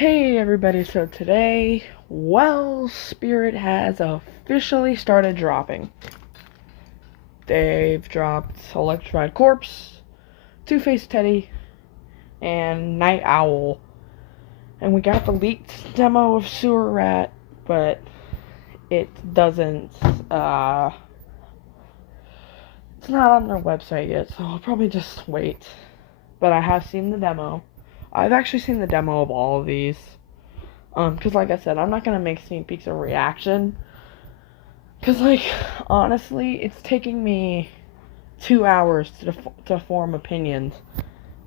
Hey everybody, so today, Spirit has officially started dropping. They've dropped Electrified Corpse, Two-Faced Teddy, and Night Owl. And we got the leaked demo of Sewer Rat, but it doesn't, it's not on their website yet, so I'll probably just wait. But I have seen the demo. I've actually seen the demo of all of these. Because like I said, I'm not going to make sneak peeks a reaction. Because, honestly, it's taking me 2 hours to form opinions.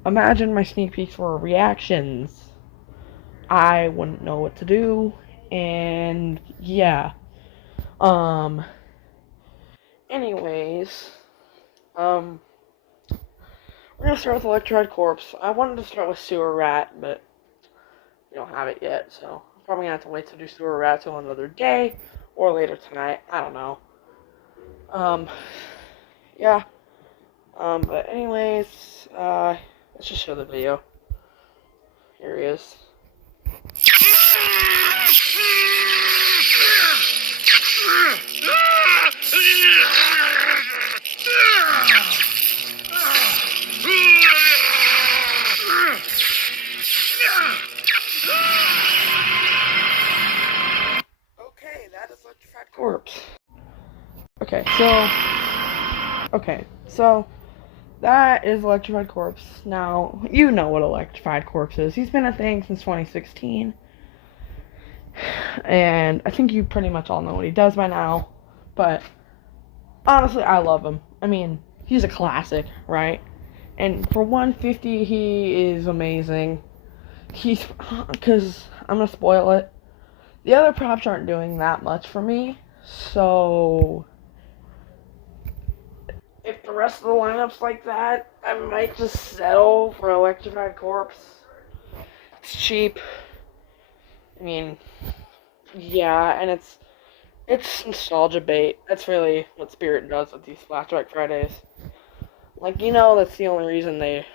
Imagine my sneak peeks were reactions. I wouldn't know what to do. And, yeah. Anyways. We're going to start with Electrified Corpse. I wanted to start with Sewer Rat, but we don't have it yet, so I'm probably going to have to wait to do Sewer Rat till another day, or later tonight, I don't know. Yeah. But anyways, let's just show the video. Here he is. Okay, that is Electrified Corpse. So that is Electrified Corpse. Now, you know what Electrified Corpse is. He's been a thing since 2016. And I think you pretty much all know what he does by now. But, honestly, I love him. I mean, he's a classic, right? And for 150, he is amazing. Because, I'm going to spoil it. The other props aren't doing that much for me. So, if the rest of the lineup's like that, I might just settle for Electrified Corpse. It's cheap. I mean, yeah, and it's nostalgia bait. That's really what Spirit does with these Flashback Fridays. That's the only reason they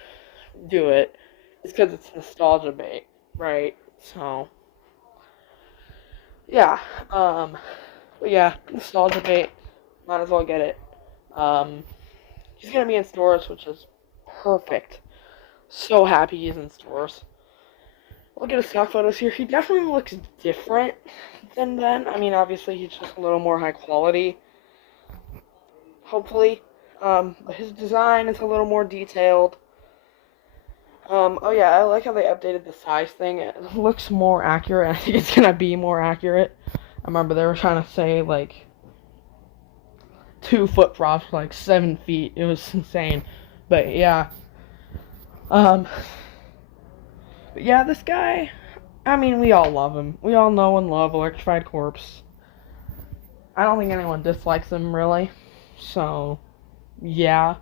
do it. It's because it's nostalgia bait, right? So, yeah. But yeah, nostalgia bait. Might as well get it. He's gonna be in stores, which is perfect. So happy he's in stores. Look at his stock photos here. He definitely looks different than then. I mean, obviously he's just a little more high quality. Hopefully. But his design is a little more detailed. Oh yeah, I like how they updated the size thing. It looks more accurate. I think it's gonna be more accurate. I remember they were trying to say, 2-foot props, 7 feet. It was insane. But yeah. But yeah, this guy, I mean, we all love him. We all know and love Electrified Corpse. I don't think anyone dislikes him, really. So, yeah.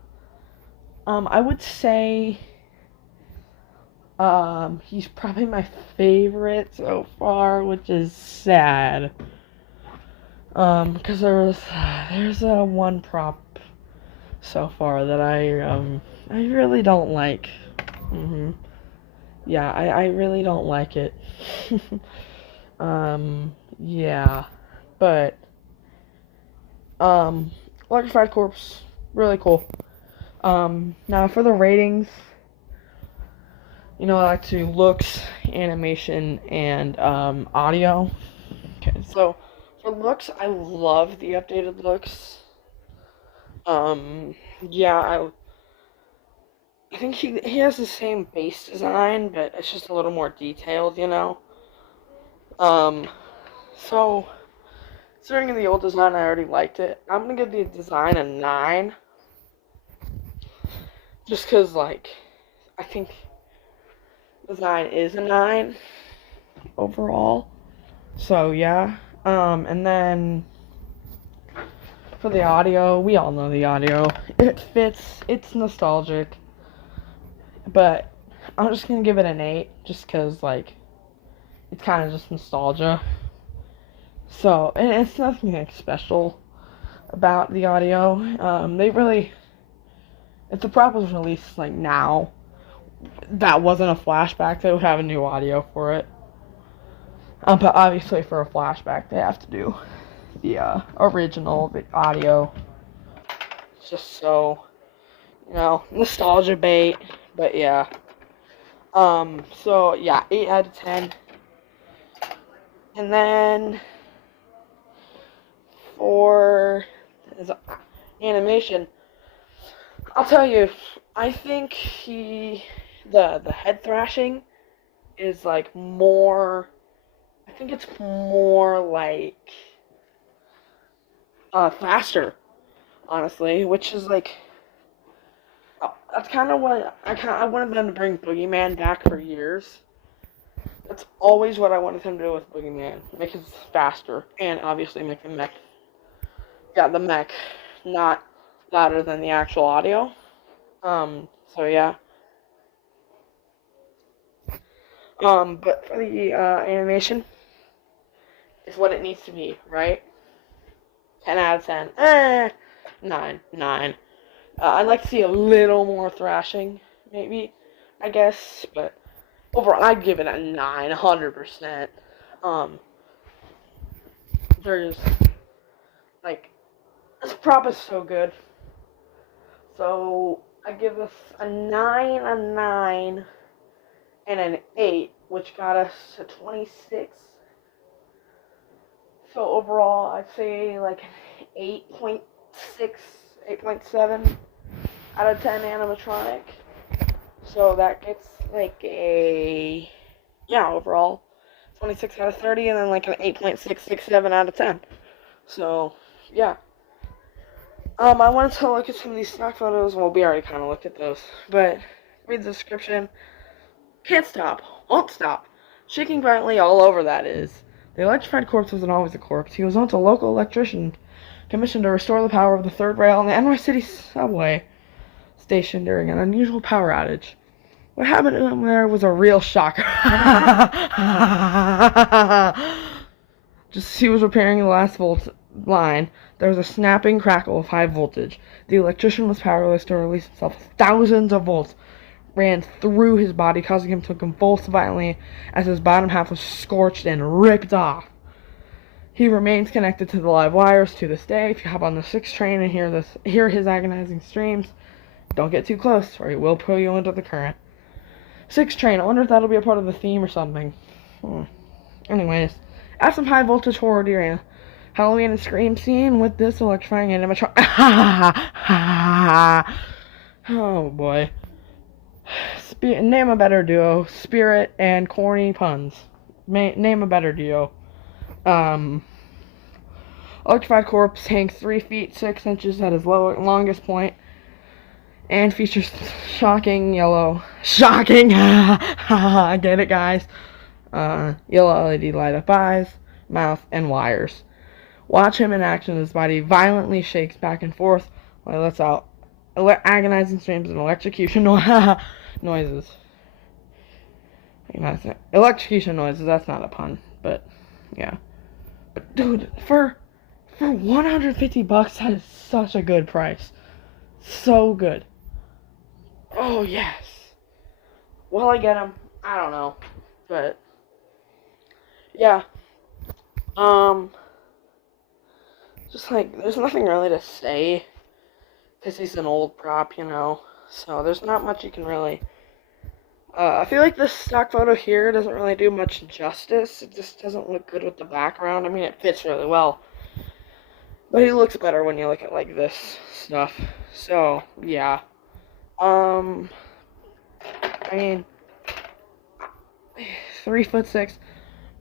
I would say, he's probably my favorite so far, which is sad. Because there's one prop so far that I really don't like. Yeah, I really don't like it. Yeah, but, Electrified Corpse, really cool. Now for the ratings, I like to looks, animation, and, audio. Okay, so, for looks, I love the updated looks. Yeah, I think he has the same base design, but it's just a little more detailed, So, considering the old design, I already liked it. I'm gonna give the design a 9. Just because, I think design is a 9 overall. So, yeah. And then for the audio, we all know the audio. It fits, it's nostalgic. But I'm just gonna give it an 8, just because, it's kind of just nostalgia. So, and it's nothing special about the audio. If the prop was released, now, that wasn't a flashback, they would have a new audio for it. But obviously for a flashback, they have to do the original audio. It's just so, nostalgia bait. But yeah. So yeah, 8 out of 10. And then for his animation, I'll tell you, I think the head thrashing is like more. I think it's more like faster, honestly, which is like that's kind of what I wanted them to bring Boogeyman back for years. That's always what I wanted him to do with Boogeyman, make it faster, and obviously make the mech, the mech, not louder than the actual audio. So yeah. But for the animation, it's what it needs to be, right? 10 out of 10. 9. I'd like to see a little more thrashing, maybe, I guess, but overall, I'd give it a 9, 100%. There's, like, this prop is so good. So, I give this a 9, a 9, and an 8, which got us to 26. So overall, I'd say like an 8.6, 8.7 out of 10 animatronic. So that gets like a, overall 26 out of 30, and then like an 8.667 out of 10. So, yeah. I wanted to look at some of these stock photos. Well, we already kind of looked at those. But read the description. Can't stop. Won't stop. Shaking violently all over, that is. The Electrified Corpse wasn't always a corpse. He was once a local electrician commissioned to restore the power of the third rail on the NY City subway station during an unusual power outage. What happened to him there was a real shocker. Just as he was repairing the last volt line, there was a snapping crackle of high voltage. The electrician was powerless to release himself. Thousands of volts ran through his body, causing him to convulse violently as his bottom half was scorched and ripped off. He remains connected to the live wires to this day. If you hop on the 6 train and hear his agonizing screams, don't get too close, or he will pull you into the current. 6 train, I wonder if that'll be a part of the theme or something. Anyways, add some high voltage horror during a Halloween and scream scene with this electrifying animatronic. Oh boy. Name a better duo. Spirit and corny puns. Name a better duo. Electrified Corpse hangs 3 feet 6 inches at his longest point, and features shocking yellow. Shocking! Get it, guys? Yellow LED light up eyes, mouth, and wires. Watch him in action as his body violently shakes back and forth while he lets out agonizing screams and electrocution noises. Electrocution noises, that's not a pun, but yeah. But dude, for $150, that is such a good price. So good. Oh yes. Will I get them? I don't know. But yeah. Just like, there's nothing really to say, because he's an old prop, so there's not much you can really, I feel like this stock photo here doesn't really do much justice. It just doesn't look good with the background. I mean, it fits really well, but he looks better when you look at, like, this stuff. So, yeah. I mean, 3'6".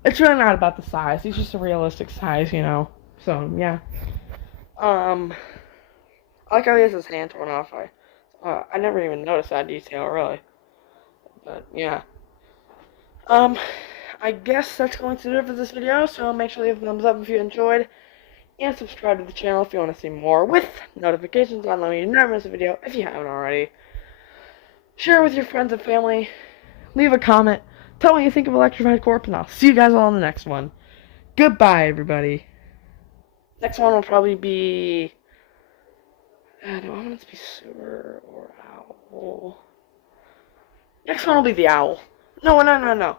It's really not about the size. He's just a realistic size, So, yeah. I like how he has his hand torn off. I never even noticed that detail, really. But, yeah. I guess that's going to do it for this video, so make sure to leave a thumbs up if you enjoyed, and subscribe to the channel if you want to see more, with notifications on, so you never miss a video if you haven't already. Share with your friends and family, leave a comment, tell me what you think of Electrified Corpse, and I'll see you guys all in the next one. Goodbye, everybody. Next one will probably be, do I want it to be sewer or owl? Next one will be the owl. No.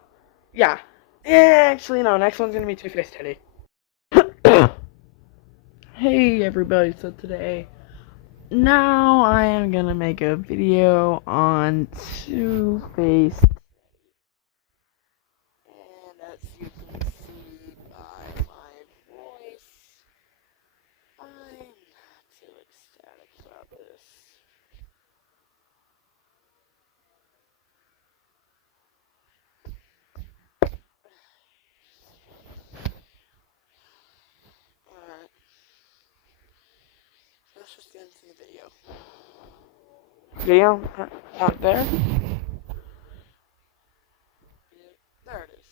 Yeah. Yeah, actually, no. Next one's gonna be Two-Faced Teddy. Hey, everybody. So today, now I am gonna make a video on Two-Faced. And as you can see by my voice, I'm not too ecstatic about this. Alright. Let's just get into the video. Video? Out there? There it is.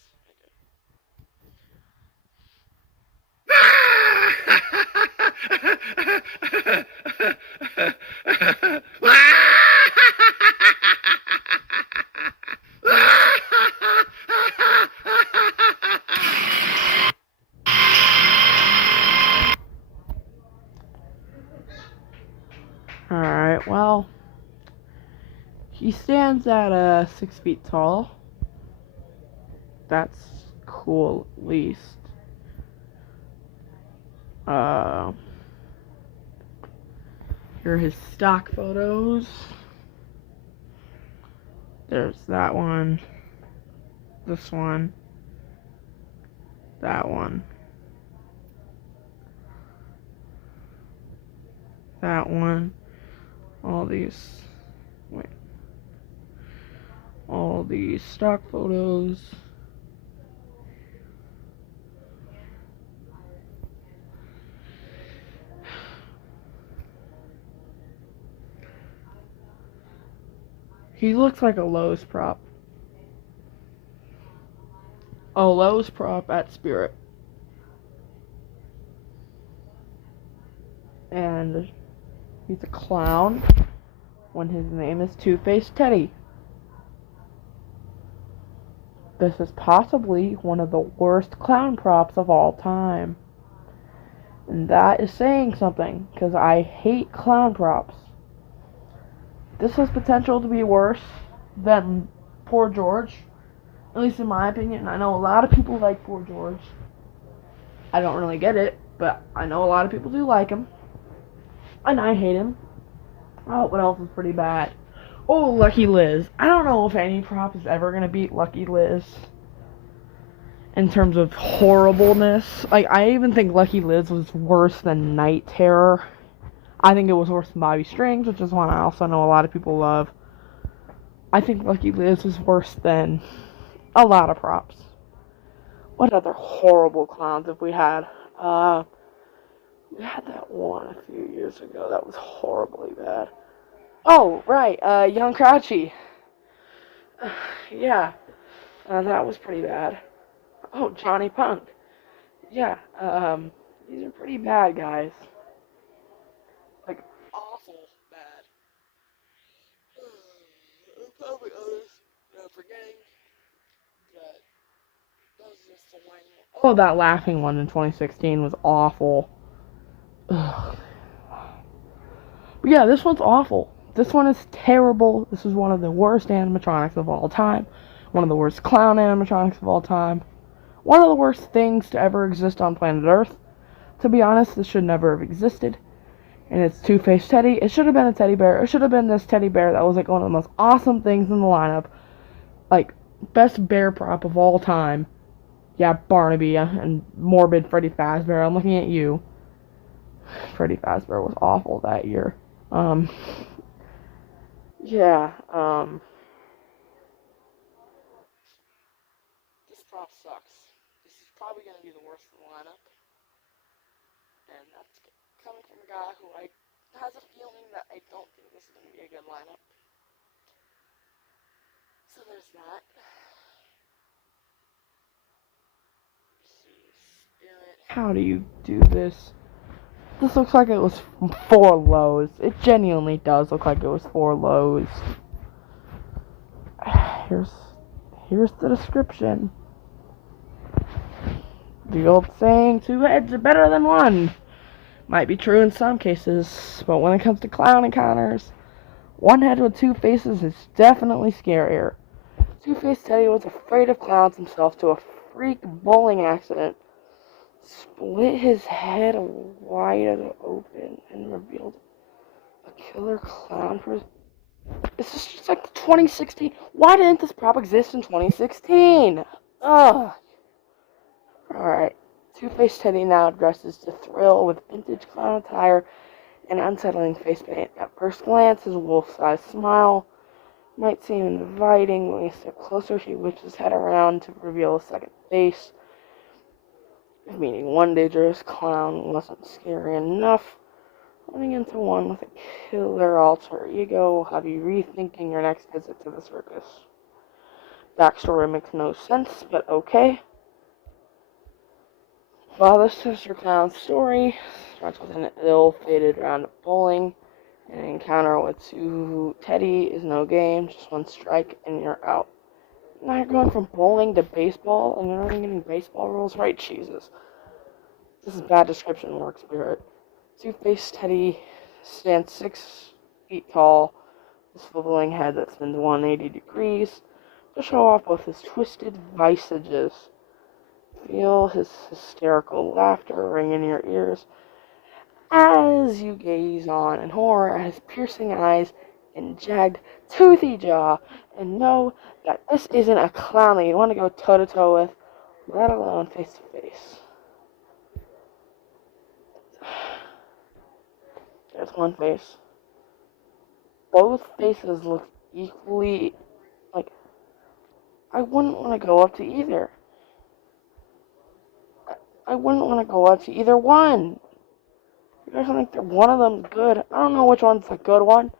Alright, well, he stands at 6 feet tall. That's cool, at least. Here are his stock photos. There's that one, this one, that one, that one, all these stock photos. He looks like a Lowe's prop. A Lowe's prop at Spirit. And he's a clown when his name is Two-Faced Teddy. This is possibly one of the worst clown props of all time. And that is saying something, because I hate clown props. This has potential to be worse than Poor George, at least in my opinion. I know a lot of people like Poor George. I don't really get it, but I know a lot of people do like him. And I hate him. Oh, what else is pretty bad? Oh, Lucky Liz. I don't know if any prop is ever going to beat Lucky Liz in terms of horribleness. Like, I even think Lucky Liz was worse than Night Terror. I think it was worse than Bobby Strings, which is one I also know a lot of people love. I think Lucky Liz was worse than a lot of props. What other horrible clowns have we had? We had that one a few years ago that was horribly bad. Oh, right, Young Crouchy. Yeah, that was pretty bad. Oh, Johnny Punk. Yeah, these are pretty bad, guys. Like, awful bad. I'm probably forgetting that those are just the one. Oh, that laughing one in 2016 was awful. Ugh. But yeah, this one's awful. This one is terrible. This is one of the worst animatronics of all time. One of the worst clown animatronics of all time. One of the worst things to ever exist on planet Earth. To be honest, this should never have existed. And it's Two-Faced Teddy. It should have been a teddy bear. It should have been this teddy bear that was like one of the most awesome things in the lineup. Like, best bear prop of all time. Yeah, Barnaby and morbid Freddy Fazbear. I'm looking at you. Freddy Fazbear was awful that year. Yeah, this prop sucks. This is probably going to be the worst in the lineup. And that's coming from a guy who has a feeling that I don't think this is going to be a good lineup. So there's that. How do you do this? This looks like it was 4 lows. It genuinely does look like it was 4 lows. Here's the description. The old saying, 2 heads are better than 1. Might be true in some cases, but when it comes to clown encounters, 1 head with 2 faces is definitely scarier. Two-Faced Teddy was afraid of clowns himself to a freak bowling accident, split his head wide open, and revealed a killer clown for his... This is just like 2016. Why didn't this prop exist in 2016? Ugh. Alright. Two-Faced Teddy now dresses to thrill with vintage clown attire and unsettling face paint. At first glance, his wolf-sized smile might seem inviting. When you step closer, he whips his head around to reveal a second face. Meaning one dangerous clown wasn't scary enough. Running into one with a killer alter ego will have you rethinking your next visit to the circus. Backstory makes no sense, but okay. While this sister clown's story starts with an ill-fated round of bowling, an encounter with Teddy is no game, just one strike and you're out. Now you're going from bowling to baseball, and you're not even getting baseball rules right? Jesus. This is bad description, work spirit. Two-Faced Teddy stands 6 feet tall, his swiveling head that spins 180 degrees, to show off both his twisted visages. Feel his hysterical laughter ring in your ears as you gaze on in horror at his piercing eyes and jagged, toothy jaw, and know that this isn't a clown that you want to go toe-to-toe with, let alone face-to-face. There's one face. Both faces look equally like... I wouldn't want to go up to either. I wouldn't want to go up to either one. You guys don't think one of them's good? I don't know which one's the good one.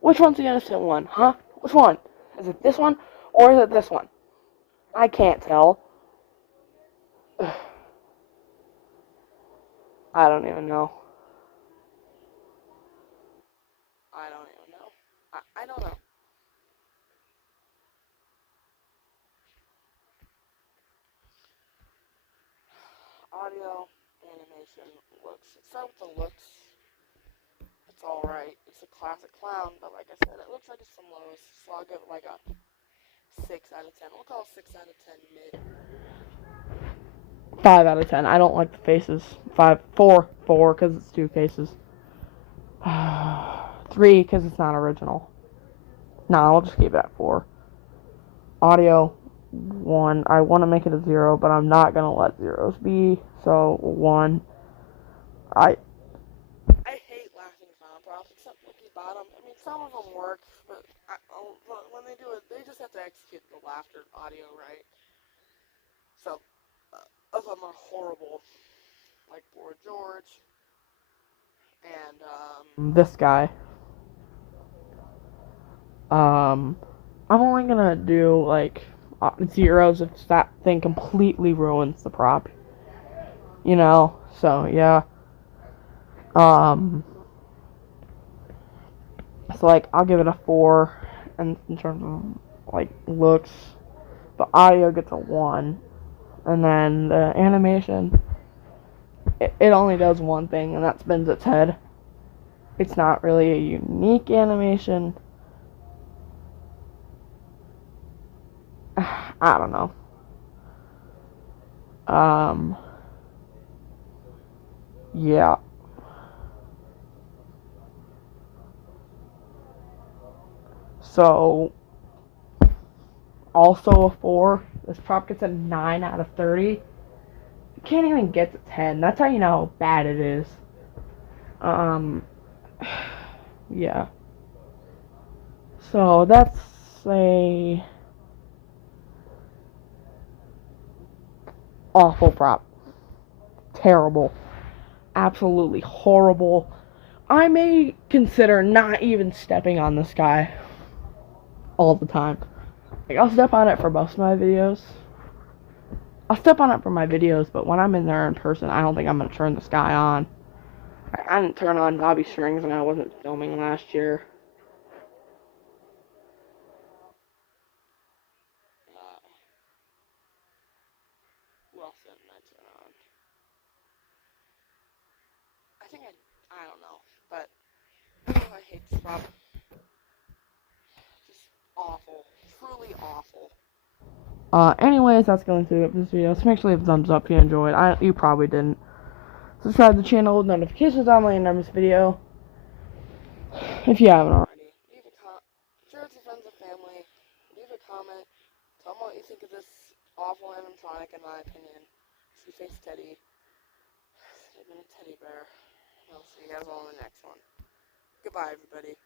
Which one's the innocent one, huh? Which one? Is it this one, or is it this one? I can't tell. I don't even know. I don't even know. I don't know. Audio, animation, looks. Let's start with the looks. It's alright. It's a classic clown, but like I said, it looks like it's some lows, so I'll give it like a 6 out of 10. We'll call it 6 out of 10 mid. 5 out of 10. I don't like the faces. 4, because it's two faces. 3, because it's not original. No, I'll just keep it at 4. Audio, 1. I want to make it a 0, but I'm not going to let zeros be. So, 1. I hate laughing clown props, except Mickey Bottom. I mean, some of them work, but when they do it, they just have to execute the laughter audio right. So, of them are horrible. Like Boy George, and, this guy. I'm only gonna do, like, zeros if that thing completely ruins the prop. You know? So, yeah. So, like, I'll give it a 4 in terms of, like, looks. The audio gets a 1. And then the animation, it only does one thing, and that spins its head. It's not really a unique animation. I don't know. Yeah. So, also a 4. This prop gets a 9 out of 30. You can't even get to 10. That's how you know how bad it is. Yeah. So, that's a awful prop. Terrible. Absolutely horrible. I may consider not even stepping on this guy all the time. Like, I'll step on it for most of my videos. I'll step on it for my videos, but when I'm in there in person, I don't think I'm going to turn this guy on. I didn't turn on Bobby Strings when I wasn't filming last year. Who else didn't I turn on? I don't know, but I hate this prop. Just awful. Truly awful. Anyways, that's going to do it for this video. So make sure you leave a thumbs up if you enjoyed. You probably didn't. Subscribe to the channel with notifications on when I never miss a video. If you haven't already. Share it with your friends and family. Leave a comment. Tell them what you think of this awful animatronic, in my opinion. See face Teddy. I've been a teddy bear. I'll see you guys all in the next one. Goodbye, everybody.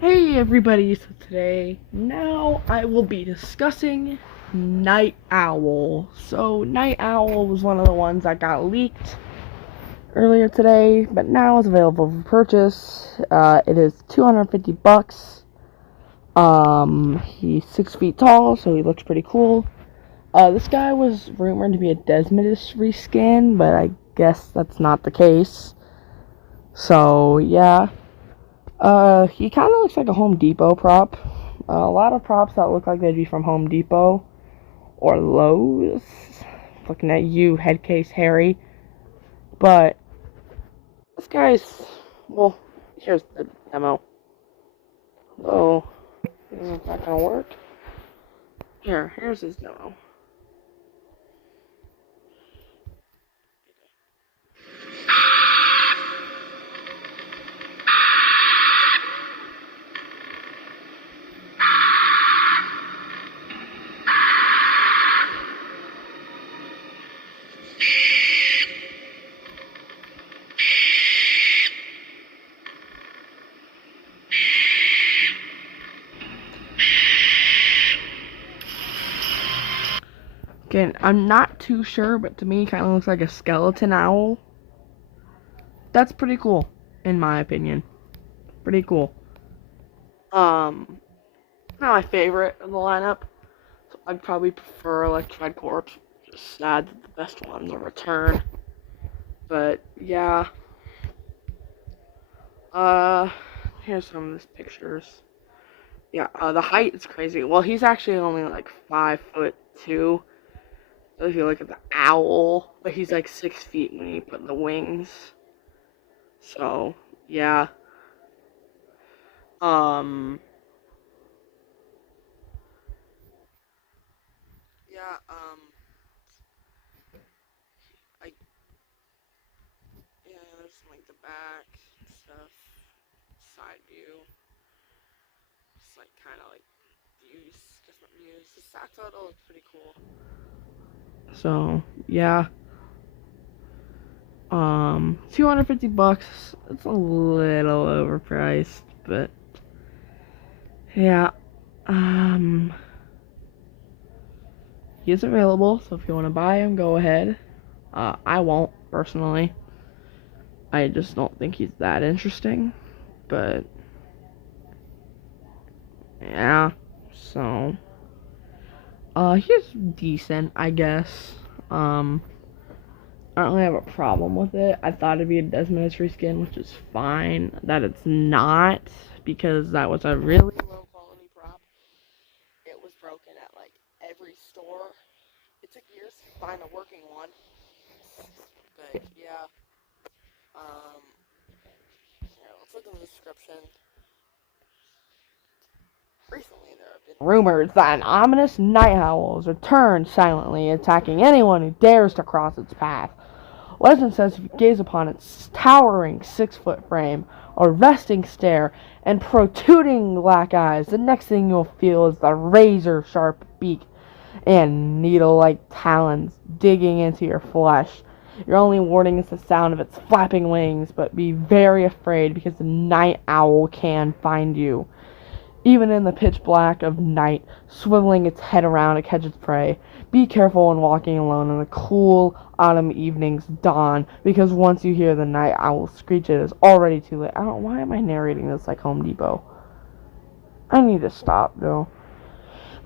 Hey, everybody. So today, now I will be discussing Night Owl. So Night Owl was one of the ones that got leaked earlier today, but now it's available for purchase. It is $250. He's 6 feet tall, so he looks pretty cool. This guy was rumored to be a Desmodus reskin, but I guess that's not the case. So, yeah. He kind of looks like a Home Depot prop. A lot of props that look like they'd be from Home Depot or Lowe's. Looking at you, Headcase Harry. But this guy's, well, here's the demo. Oh, isn't that gonna work? Here's his demo. Again, I'm not too sure, but to me, it kind of looks like a skeleton owl. That's pretty cool, in my opinion. Pretty cool. Not my favorite of the lineup. So I'd probably prefer Electrified Corpse. Just sad that the best ones are Return. But, yeah. Here's some of his pictures. Yeah, the height is crazy. Well, he's actually only like 5'2". So if you look at the owl, but he's like 6 feet when you put the wings. So, yeah. There's like the back stuff, side view. It's like kind of like views, different views. The stock photo looks pretty cool. So, yeah. $250. It's a little overpriced, but yeah. He is available, so if you want to buy him, go ahead. I won't, personally. I just don't think he's that interesting, but yeah, so he's decent, I guess. I don't really have a problem with it. I thought it'd be a Desmodus reskin, which is fine. That it's not, because that was a really low quality prop. It was broken at like every store. It took years to find a working one. But yeah. Let's look in the description. Recently, there have been rumors that an ominous night owl has returned silently, attacking anyone who dares to cross its path. Legend says if you gaze upon its towering 6-foot frame, or resting stare, and protruding black eyes, the next thing you'll feel is the razor-sharp beak and needle-like talons digging into your flesh. Your only warning is the sound of its flapping wings, but be very afraid because the night owl can find you. Even in the pitch black of night, swiveling its head around to catch its prey. Be careful when walking alone in the cool autumn evening's dawn, because once you hear the night owl screech, it is already too late. Why am I narrating this like Home Depot? I need to stop, though.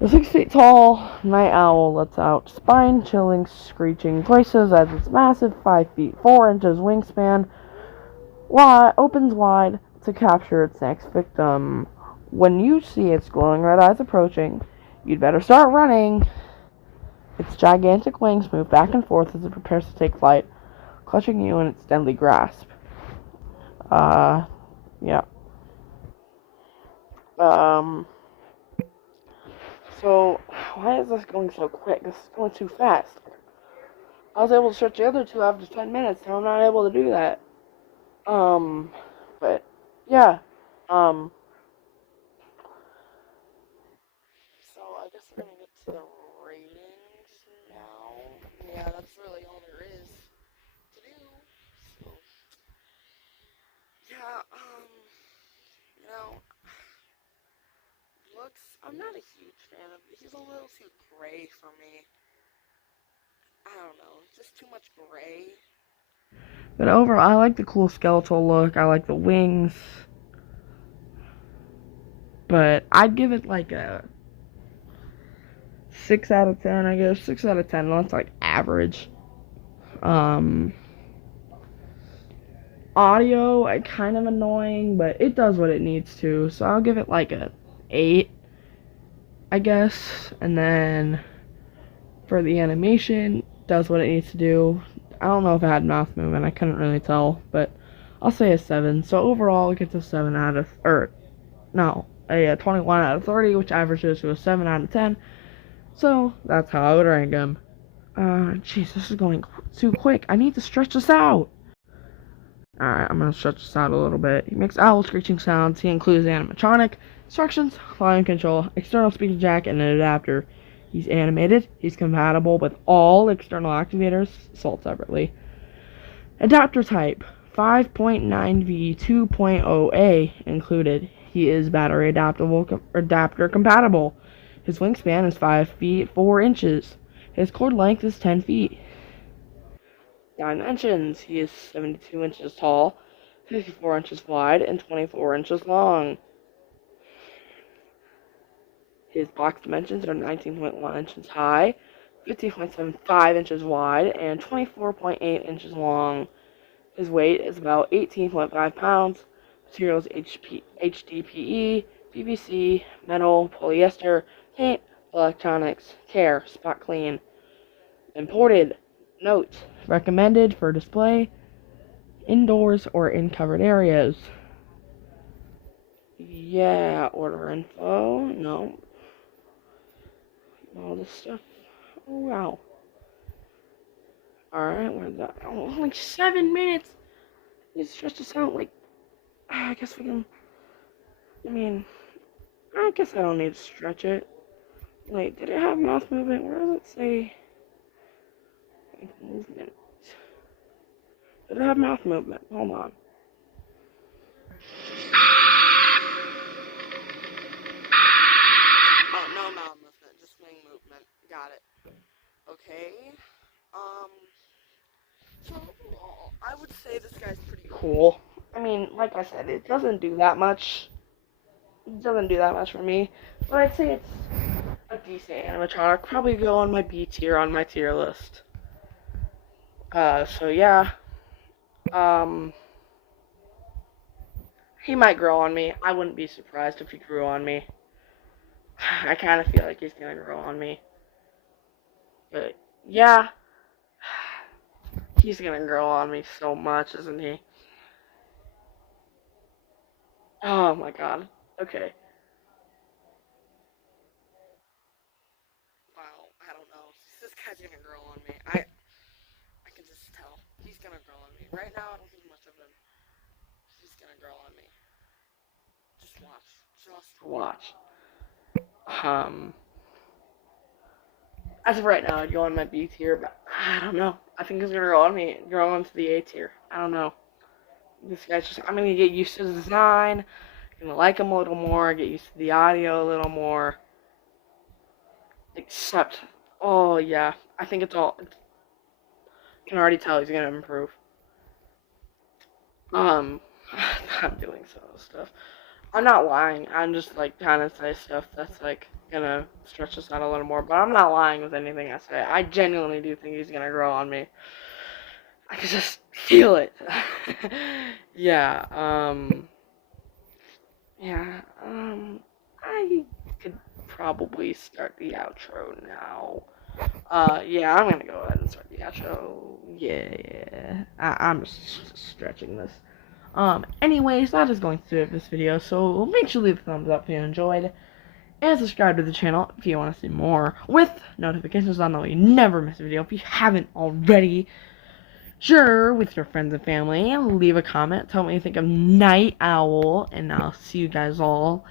The 6 feet tall night owl lets out spine-chilling, screeching voices as its massive 5 feet 4 inches wingspan opens wide to capture its next victim. When you see its glowing red eyes approaching, you'd better start running. Its gigantic wings move back and forth as it prepares to take flight, clutching you in its deadly grasp. Yeah. So why is this going so quick? This is going too fast. I was able to stretch the other two after 10 minutes, and I'm not able to do that. But, yeah. So I guess we're gonna get to the ratings now. Yeah, that's really all there is to do. So, yeah, you know, looks, I'm not a huge fan of, he's a little too gray for me. I don't know, just too much gray. But overall, I like the cool skeletal look. I like the wings. But I'd give it like a 6 out of 10, I guess. 6 out of 10. That's like average. Audio, kind of annoying, but it does what it needs to. So I'll give it like a 8, I guess. And then for the animation, does what it needs to do. I don't know if it had mouth movement. I couldn't really tell, but I'll say a 7. So overall, it gets a 7 out of, a 21 out of 30, which averages to a 7 out of 10. So that's how I would rank him. Jeez, this is going too quick. I need to stretch this out. Alright, I'm going to stretch this out a little bit. He makes owl screeching sounds. He includes animatronic, instructions, volume control, external speaker jack, and an adapter. He's animated. He's compatible with all external activators, sold separately. Adapter type, 5.9V 2.0A included. He is battery adapter compatible. His wingspan is 5 feet 4 inches. His cord length is 10 feet. Dimensions, he is 72 inches tall, 54 inches wide, and 24 inches long. His box dimensions are 19.1 inches high, 15.75 inches wide, and 24.8 inches long. His weight is about 18.5 pounds. Materials HDPE, PVC, metal, polyester, paint, electronics, care, spot clean. Imported. Note, recommended for display indoors or in covered areas. Yeah, order info. No. All this stuff. Oh, wow. Alright, where's that? Oh, only 7 minutes. You stretch this out like. I guess we can. I guess I don't need to stretch it. Wait, did it have mouth movement? Where does it say movement? Did it have mouth movement? Hold on. Oh, no mouth movement, just wing movement. Got it. Okay. So overall, I would say this guy's pretty cool. Like I said, it doesn't do that much. It doesn't do that much for me. But I'd say it's a decent animatronic. Probably go on my B tier on my tier list. So yeah. He might grow on me. I wouldn't be surprised if he grew on me. I kind of feel like he's gonna grow on me. But yeah. He's gonna grow on me so much, isn't he? Oh my god. Okay. Wow, I don't know. This guy's gonna grow on me. I can just tell. He's gonna grow on me. Right now, I don't think much of him. He's gonna grow on me. Just watch. Just watch. As of right now, I'd go on my B tier, but I don't know. I think he's gonna grow on me. Grow onto the A tier. I don't know. This guy's just. I'm gonna get used to the design. I'm gonna like him a little more. Get used to the audio a little more. Except, oh yeah, I think it's all. I can already tell he's gonna improve. I'm doing some of this stuff. I'm not lying. I'm just like trying to say stuff that's like gonna stretch this out a little more. But I'm not lying with anything I say. I genuinely do think he's gonna grow on me. I can just feel it. Yeah. Yeah. I could probably start the outro now. Yeah, I'm gonna go ahead and start the outro. Yeah. I'm just stretching this. Anyways, that is going to do it for this video, so make sure to leave a thumbs up if you enjoyed, and subscribe to the channel if you want to see more with notifications on, that way you never miss a video if you haven't already. Share with your friends and family, and leave a comment. Tell me what you think of Night Owl, and I'll see you guys all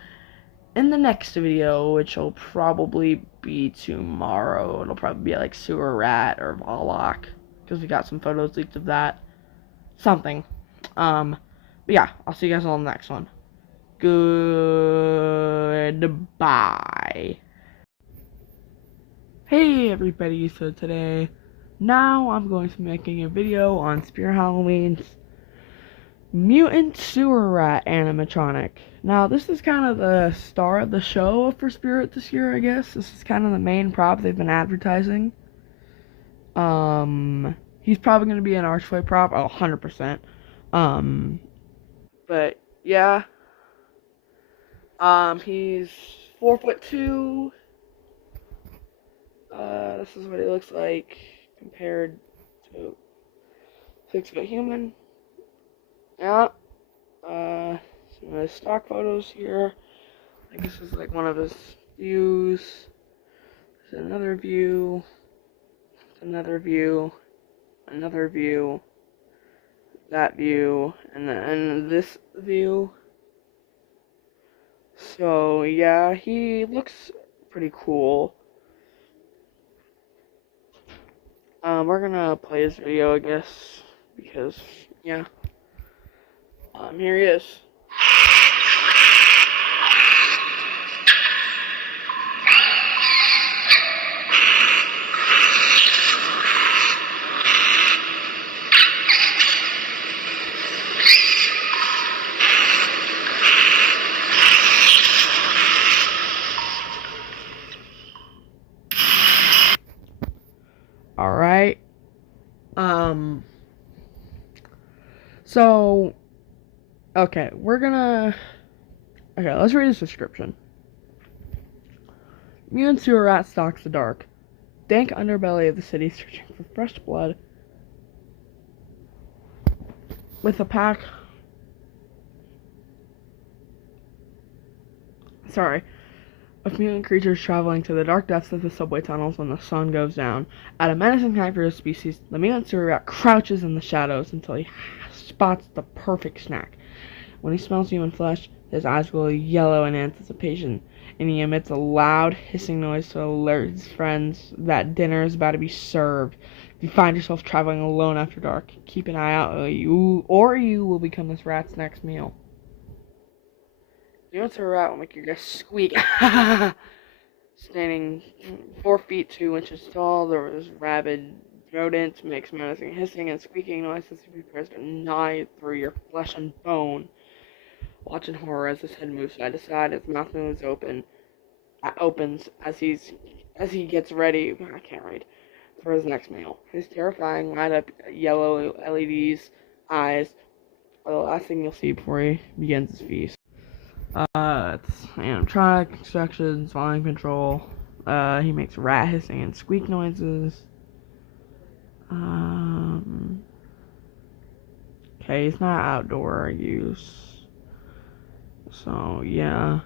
in the next video, which will probably be tomorrow. It'll probably be like Sewer Rat or Valak, because we got some photos leaked of that. Something. But yeah, I'll see you guys all in the next one. Goodbye. Hey everybody, so today, now I'm going to be making a video on Spirit Halloween's Mutant Sewer Rat animatronic. Now, this is kind of the star of the show for Spirit this year, I guess. This is kind of the main prop they've been advertising. He's probably going to be an Archway prop, 100%. But, yeah. He's 4'2". This is what he looks like compared to 6-foot human. Yeah. Some of his stock photos here. I guess this is like one of his views. There's another view. Another view. Another view. That view. And then this view. So, yeah, he looks pretty cool. We're gonna play his video, I guess, because, yeah. Here he is. Alright. So, okay, let's read his description. Mutant Sewer Rat stalks the dark, dank underbelly of the city, searching for fresh blood. With a pack of mutant creatures traveling to the dark depths of the subway tunnels when the sun goes down. At a menacing time for his species, the mutant sewer rat crouches in the shadows until he spots the perfect snack. When he smells human flesh, his eyes glow yellow in anticipation, and he emits a loud hissing noise to alert his friends that dinner is about to be served. If you find yourself traveling alone after dark, keep an eye out, or you will become this rat's next meal. Mutant Sewer Rat will make your guests squeak. Standing 4 feet 2 inches tall, this rabid rodent makes menacing hissing and squeaking noises as he prepares to gnaw through your flesh and bone. Watch in horror as his head moves side to side, his mouth opens as he gets ready. I can't read. For his next meal. His terrifying, light up yellow LEDs eyes are the last thing you'll see before he begins his feast. It's animatronic, instructions, volume control. He makes rat hissing and squeak noises. Okay, he's not outdoor use. So, yeah.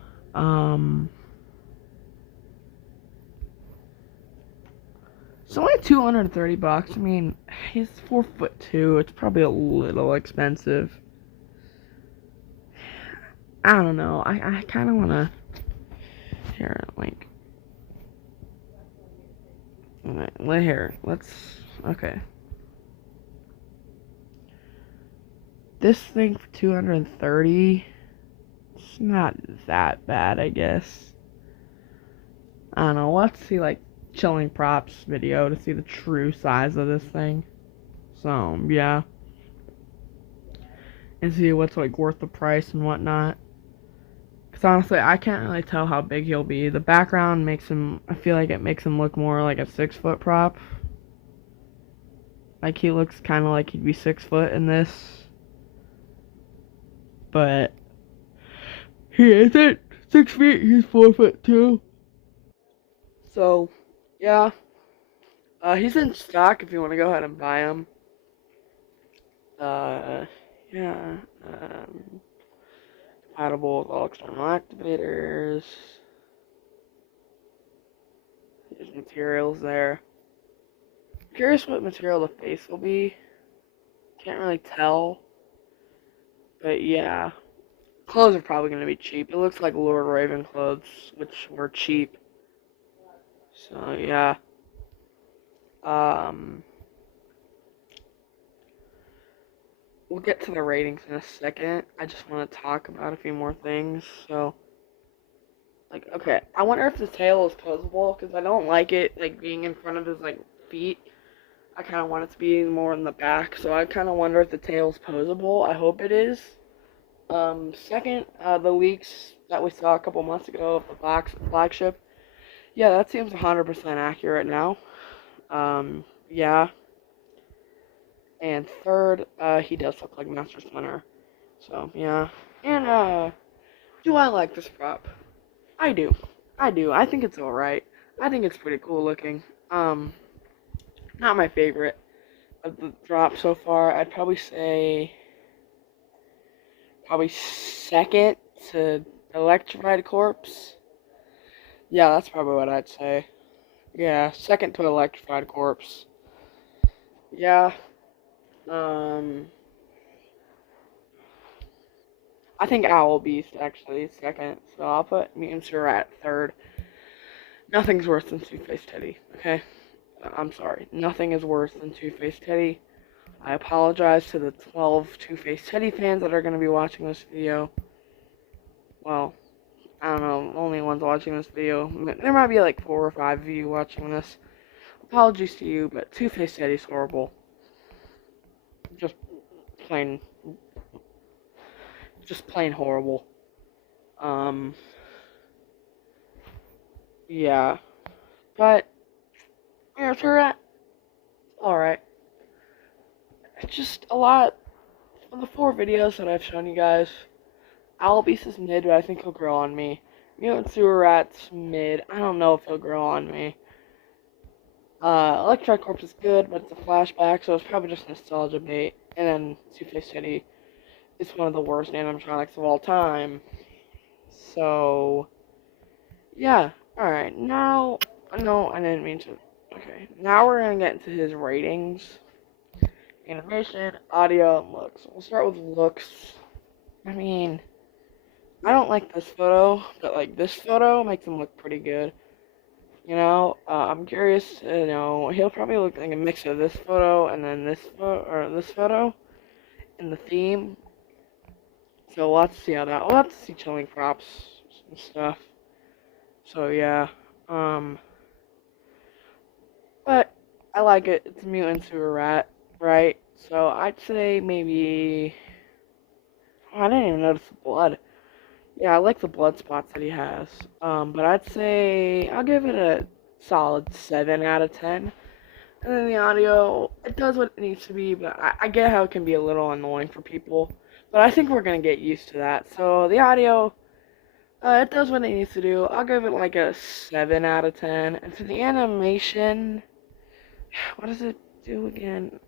It's only $230. I mean, he's 4'2". It's probably a little expensive. I don't know. I kind of want to. Here, like. Here, let's. Okay. This thing for $230. It's not that bad, I guess. I don't know. Let's see, like, Chilling Props video to see the true size of this thing. So, yeah. And see what's, like, worth the price and whatnot. Because honestly, I can't really tell how big he'll be. The background makes him, I feel like it makes him look more like a 6-foot prop. Like, he looks kind of like he'd be 6 foot in this. But he isn't 6 feet, he's 4'2". So, yeah. He's in stock if you want to go ahead and buy him. Yeah. Compatible with all external activators. materials there. Curious what material the face will be. Can't really tell. But yeah. Clothes are probably going to be cheap. It looks like Lord Raven clothes, which were cheap. So yeah. We'll get to the ratings in a second. I just want to talk about a few more things. So, like, okay, I wonder if the tail is posable, because I don't like it, like, being in front of his, like, feet. I kind of want it to be more in the back, so I kind of wonder if the tail's posable. I hope it is. Second, the leaks that we saw a couple months ago of the flagship. Yeah, that seems 100% accurate now. Yeah. And third, he does look like Master Splinter. So, yeah. And, do I like this prop? I do. I do. I think it's alright. I think it's pretty cool looking. Not my favorite of the drop so far. I'd probably say second to Electrified Corpse. Yeah, that's probably what I'd say. Yeah, second to Electrified Corpse. Yeah. I think Owl Beast actually is second, so I'll put Mutant Sewer Rat third. Nothing's worse than Two-Faced Teddy, okay? I'm sorry. Nothing is worse than Two-Faced Teddy. I apologize to the 12 Two-Faced Teddy fans that are going to be watching this video. Well, I don't know, only ones watching this video. There might be like 4 or 5 of you watching this. Apologies to you, but Two-Faced Teddy's horrible. Just plain horrible. Yeah. But, yeah, Sewer Rat, alright. It's just a lot. On the 4 videos that I've shown you guys, Owl Beast is mid, but I think he'll grow on me. Mutant Sewer Rat's mid. I don't know if he'll grow on me. Electrified Corpse is good, but it's a flashback, so it's probably just nostalgia bait. And then Two-Faced Teddy is one of the worst animatronics of all time. So, yeah. Alright, now, no, I didn't mean to. Okay, now we're gonna get into his ratings. Animation, audio, and looks. We'll start with looks. I mean, I don't like this photo, but like this photo makes him look pretty good. You know, I'm curious, you know, he'll probably look like a mix of this photo and then this photo in the theme. So we'll have to see how that, we'll have to see chilling props and stuff. So yeah, but I like it. It's a Mutant Sewer Rat, right? So I'd say maybe, oh, I didn't even notice the blood. Yeah, I like the blood spots that he has. But I'd say I'll give it a solid 7 out of 10. And then the audio, it does what it needs to be, but I get how it can be a little annoying for people. But I think we're going to get used to that. So the audio, it does what it needs to do. I'll give it like a 7 out of 10. And for the animation, what does it do again?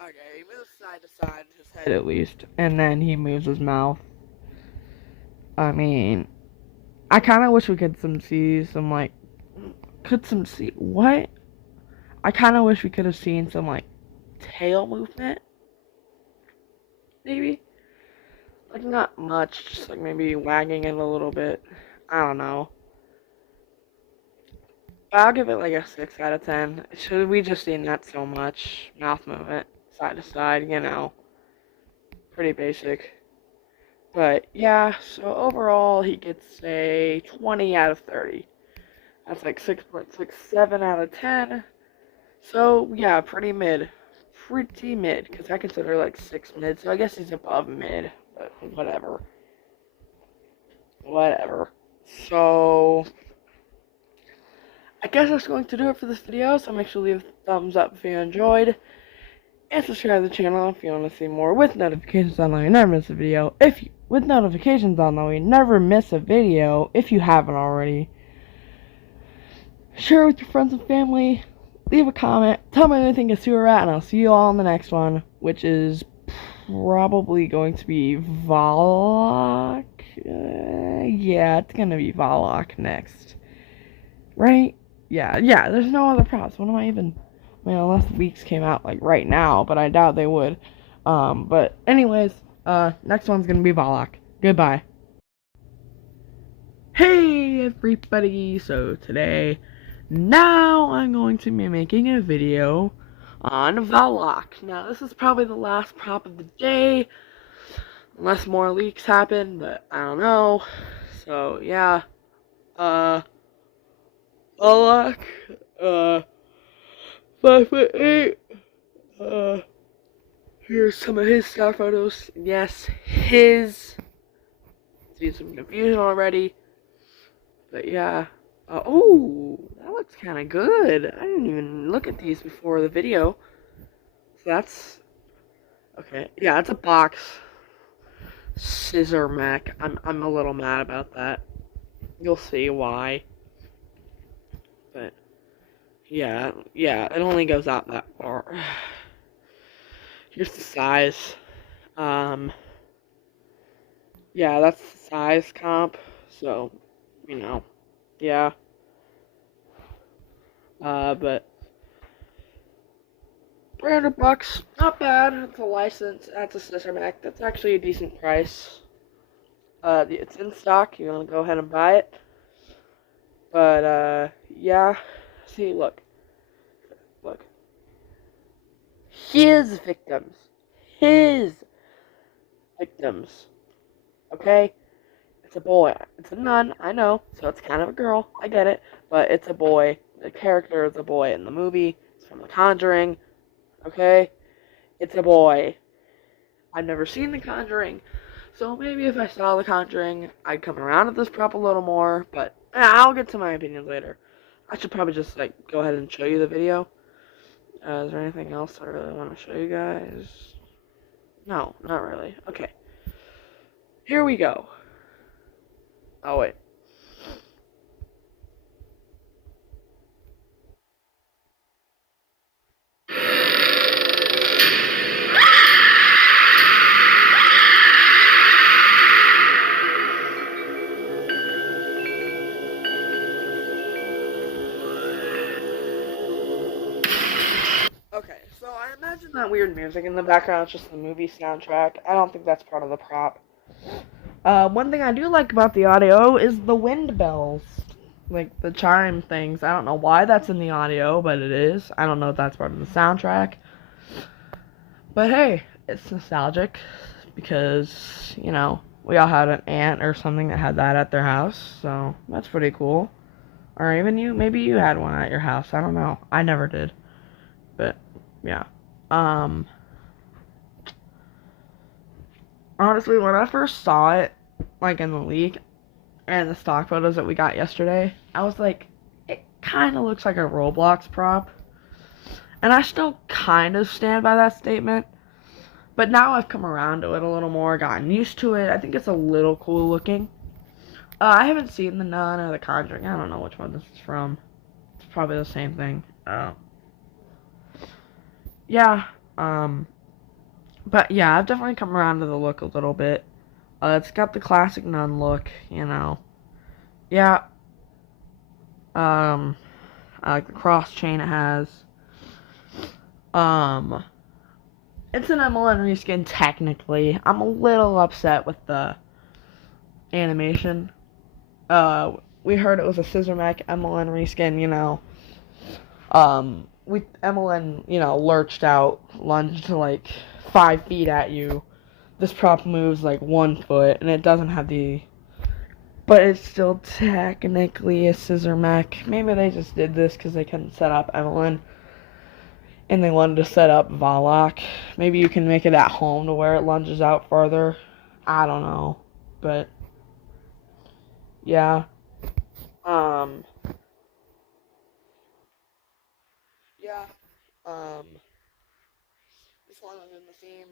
Okay, he moves side to side, his head at least, and then he moves his mouth. I mean, I kind of wish we could see some, like, what? I kind of wish we could have seen some, like, tail movement, maybe? Like, not much, just, like, maybe wagging it a little bit. I don't know. I'll give it, like, a 6 out of 10. Should we just seen that so much? Mouth movement, side to side, you know. Pretty basic. But, yeah, so overall, he gets a 20 out of 30. That's like 6.67 out of 10. So, yeah, pretty mid. Pretty mid, because I consider like 6 mid, so I guess he's above mid, but whatever. Whatever. So, I guess that's going to do it for this video, so make sure to leave a thumbs up if you enjoyed. and subscribe to the channel if you want to see more with notifications on, so you never miss a video. With notifications on, though, you never miss a video if you haven't already. Share with your friends and family. Leave a comment. Tell me anything of Sewer Rat, and I'll see you all in the next one, which is probably going to be Valak. Yeah, it's gonna be Valak next, right? Yeah. There's no other props. What am I even? I mean, unless the weeks came out like right now, but I doubt they would. But anyways, next one's gonna be Valak. Goodbye. Hey everybody! So today, now I'm going to be making a video on Valak. Now this is probably the last prop of the day, unless more leaks happen, but I don't know. So yeah, Valak, 5'8". Here's some of his star photos. Yes, his. See some confusion already, but yeah. Oh, that looks kind of good. I didn't even look at these before the video. So that's okay. Yeah, it's a box scissor mech. I'm a little mad about that. You'll see why. But yeah, it only goes out that far. Here's the size. Yeah, that's the size comp. So, yeah. But $300, not bad. It's a license. That's a scissor mech. That's actually a decent price. It's in stock. You want to go ahead and buy it. But yeah. See, look. His victims. Okay? It's a boy. It's a nun, I know. So it's kind of a girl. I get it. But it's a boy. The character is a boy in the movie. It's from The Conjuring. Okay? It's a boy. I've never seen The Conjuring. So maybe if I saw The Conjuring, I'd come around to this prop a little more. But I'll get to my opinions later. I should probably just go ahead and show you the video. Is there anything else I really want to show you guys? No, not really. Okay. Here we go. Oh, wait. Okay, so I imagine that weird music in the background is just the movie soundtrack. I don't think that's part of the prop. One thing I do like about the audio is the wind bells. Like, the chime things. I don't know why that's in the audio, but it is. I don't know if that's part of the soundtrack. But hey, it's nostalgic. Because, we all had an aunt or something that had that at their house. So, that's pretty cool. Or even you. Maybe you had one at your house. I don't know. I never did. But, yeah. Honestly, when I first saw it, in the leak, and the stock photos that we got yesterday, I was like, it kind of looks like a Roblox prop. And I still kind of stand by that statement. But now I've come around to it a little more, gotten used to it. I think it's a little cool looking. I haven't seen The Nun or The Conjuring. I don't know which one this is from. It's probably the same thing. Yeah, but yeah, I've definitely come around to the look a little bit. It's got the classic nun look, Yeah, I like the cross chain it has. It's an MLN reskin technically. I'm a little upset with the animation. We heard it was a scissor mech MLN reskin, MLN, lurched out, lunged to 5 feet at you. This prop moves 1 foot, and it doesn't have but it's still technically a scissor mech. Maybe they just did this because they couldn't set up MLN, and they wanted to set up Valak. Maybe you can make it at home to where it lunges out farther. I don't know, but yeah. Yeah. this one is in the theme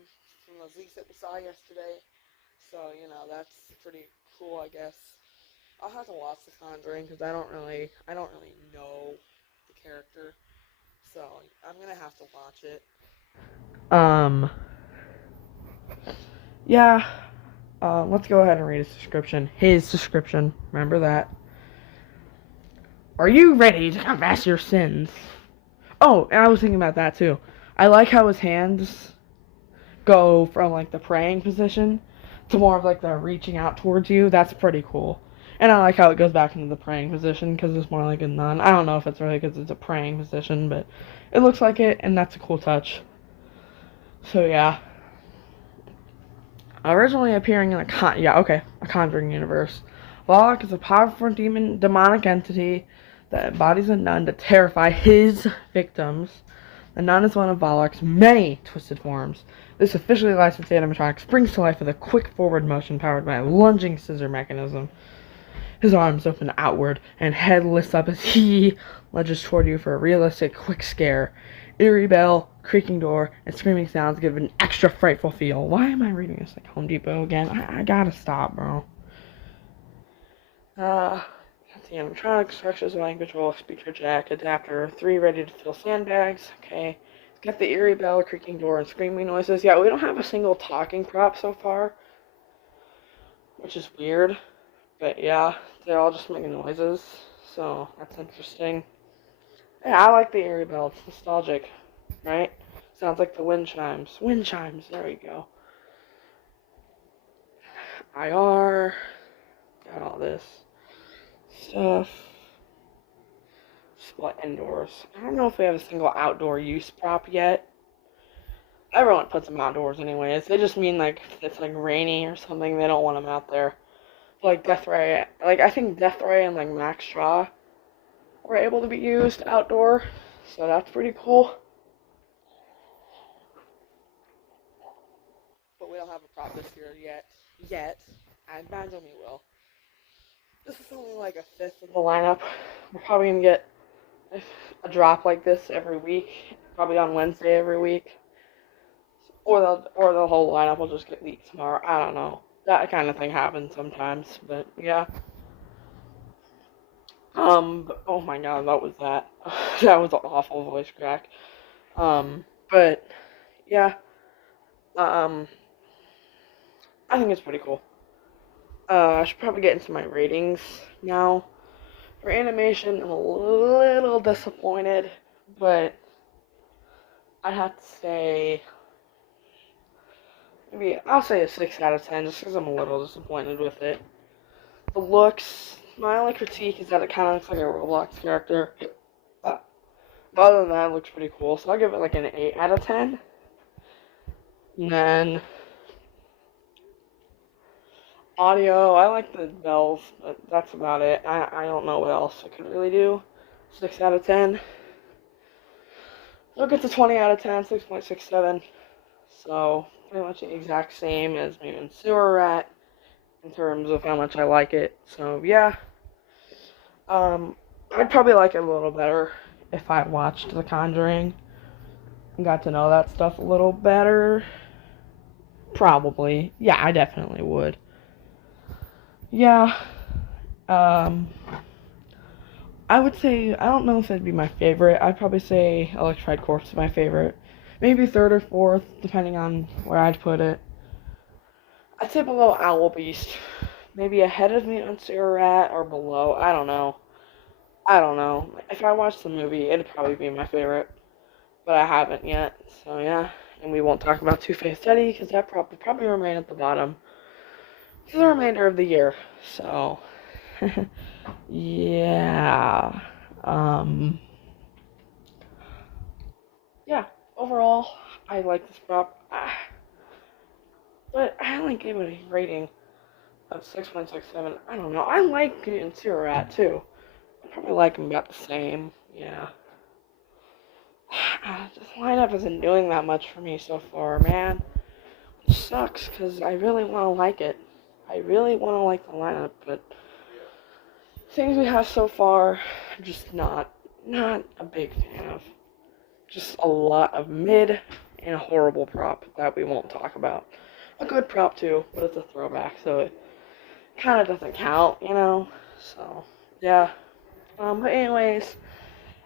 from those leaks that we saw yesterday. So, you know, that's pretty cool, I guess. I'll have to watch The Conjuring because I don't really know the character. So, I'm going to have to watch it. Yeah. Let's go ahead and read his description. His description. Remember that. Are you ready to confess your sins? Oh, and I was thinking about that too. I like how his hands go from like the praying position to more of like the reaching out towards you. That's pretty cool. And I like how it goes back into the praying position because it's more like a nun. I don't know if it's really because it's a praying position, but it looks like it, and that's a cool touch. So yeah. Originally appearing in a Conjuring universe, Valak is a powerful demonic entity that embodies a nun to terrify his victims. The nun is one of Valak's many twisted forms. This officially licensed animatronic springs to life with a quick forward motion powered by a lunging scissor mechanism. His arms open outward and head lifts up as he lunges toward you for a realistic quick scare. Eerie bell, creaking door, and screaming sounds give an extra frightful feel. Why am I reading this like Home Depot again? I gotta stop, bro. The animatronic structures of line control, speaker jack, adapter, 3 ready to fill sandbags. Okay. It's got the eerie bell, creaking door, and screaming noises. Yeah, we don't have a single talking prop so far, which is weird. But yeah, they're all just making noises, so that's interesting. Yeah, I like the eerie bell. It's nostalgic, right? Sounds like the wind chimes. Wind chimes, there we go. IR, got all this stuff. Split indoors. I don't know if we have a single outdoor use prop yet. Everyone puts them outdoors anyways. They just mean like if it's like rainy or something, they don't want them out there. Like Death Ray, like I think Death Ray and like Max Straw were able to be used outdoor, so that's pretty cool. But we don't have a prop this year yet. I imagine we will. This is only like a fifth of the lineup. We're probably gonna get a drop like this every week, probably on Wednesday every week, or the whole lineup will just get leaked tomorrow. I don't know. That kind of thing happens sometimes, but yeah. Oh my god, what was that? That was an awful voice crack. But yeah. I think it's pretty cool. I should probably get into my ratings now. For animation, I'm a little disappointed, but I have to say, maybe I'll say a 6 out of 10 just because I'm a little disappointed with it. The looks, my only critique is that it kind of looks like a Roblox character. But other than that, it looks pretty cool, so I'll give it like an 8 out of 10. And then audio, I like the bells, but that's about it. I don't know what else I could really do. 6 out of 10. Look at the 20 out of 10, 6.67. So, pretty much the exact same as Mutant Sewer Rat in terms of how much I like it. So, yeah. I'd probably like it a little better if I watched The Conjuring and got to know that stuff a little better. Probably. Yeah, I definitely would. Yeah. I would say, I don't know if it'd be my favorite. I'd probably say Electrified Corpse is my favorite. Maybe third or fourth, depending on where I'd put it. I'd say below Owl Beast. Maybe ahead of Mutant Sewer Rat or below. I don't know. If I watched the movie, it'd probably be my favorite. But I haven't yet. So yeah. And we won't talk about Two-Faced Teddy because that probably remain at the bottom for the remainder of the year. So, yeah. Yeah. Overall, I like this prop. But I only gave it a rating of 6.67. I don't know. I like Mutant Sewer Rat too. I probably like them about the same. Yeah. This lineup isn't doing that much for me so far, man. Which sucks, because I really want to like it. I really want to like the lineup, but things we have so far, I'm just not a big fan of. Just a lot of mid and a horrible prop that we won't talk about. A good prop too, but it's a throwback, so it kind of doesn't count, you know? So, yeah. But anyways,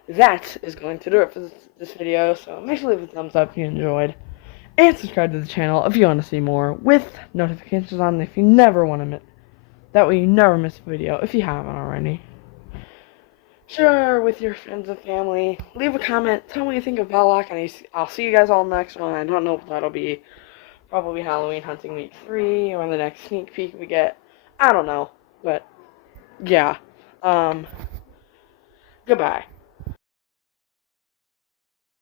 that is going to do it for this video, so make sure to leave a thumbs up if you enjoyed, and subscribe to the channel if you want to see more, with notifications on if you never want to miss, that way you never miss a video if you haven't already. Share with your friends and family, leave a comment, tell me what you think of Valak, and I'll see you guys all next one. I don't know if that'll be probably Halloween Hunting Week 3, or the next sneak peek we get. I don't know, but yeah. Goodbye.